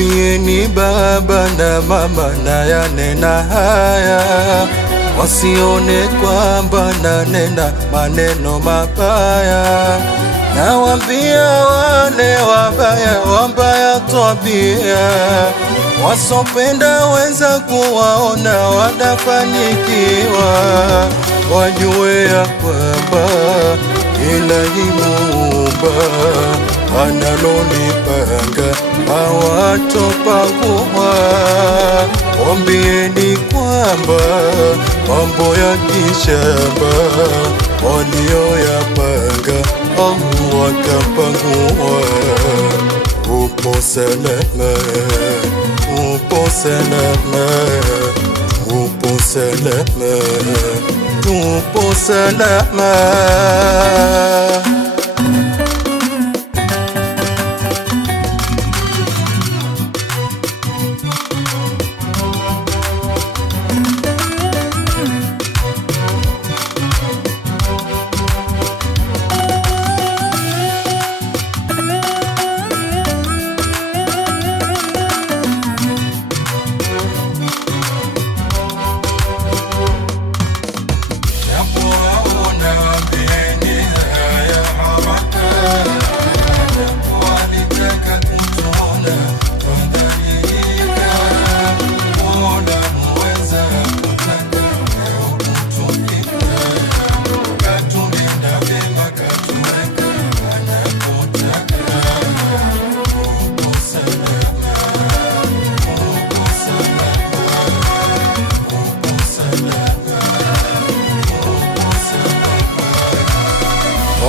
Waambieni baba na mama na yanena haya, wasione kwamba nanena maneno mabaya. Nawaambia wale wabaya tabia, wasopenda wenza kuwaona wanafanikiwa, wajue ya kwamba Ilahi Muumba analolipanga hawatopangua. Ombieni kwamba mambo ya kishamba walioyapanga Mungu akapangua. Upo salama, upo salama, upo salama, upo salama.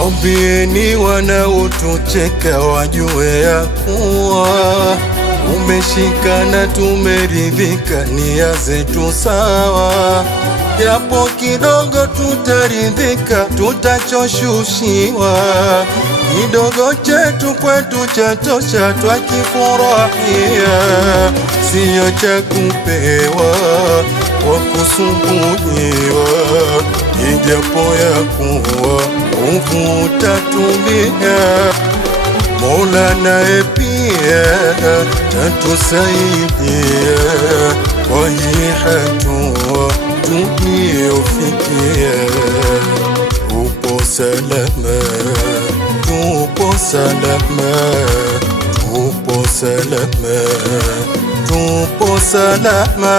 Ombieni wanaotucheka wajue ya kuwa umeshikana, tumeridhika, nia zetu sawa. Japo kidogo tutaridhika, tutachoshushiwa, kidogo chetu kwetu chatosha, twakifurahia. Siyo cha kupewa kwa kusumbuliwa, ijapo ya kuwa uvutatumia. Mola naye pia tatusaidia kwa hii hatua tuliyofikia. Upo salama, tupo salama, tupo salama, tupo salama.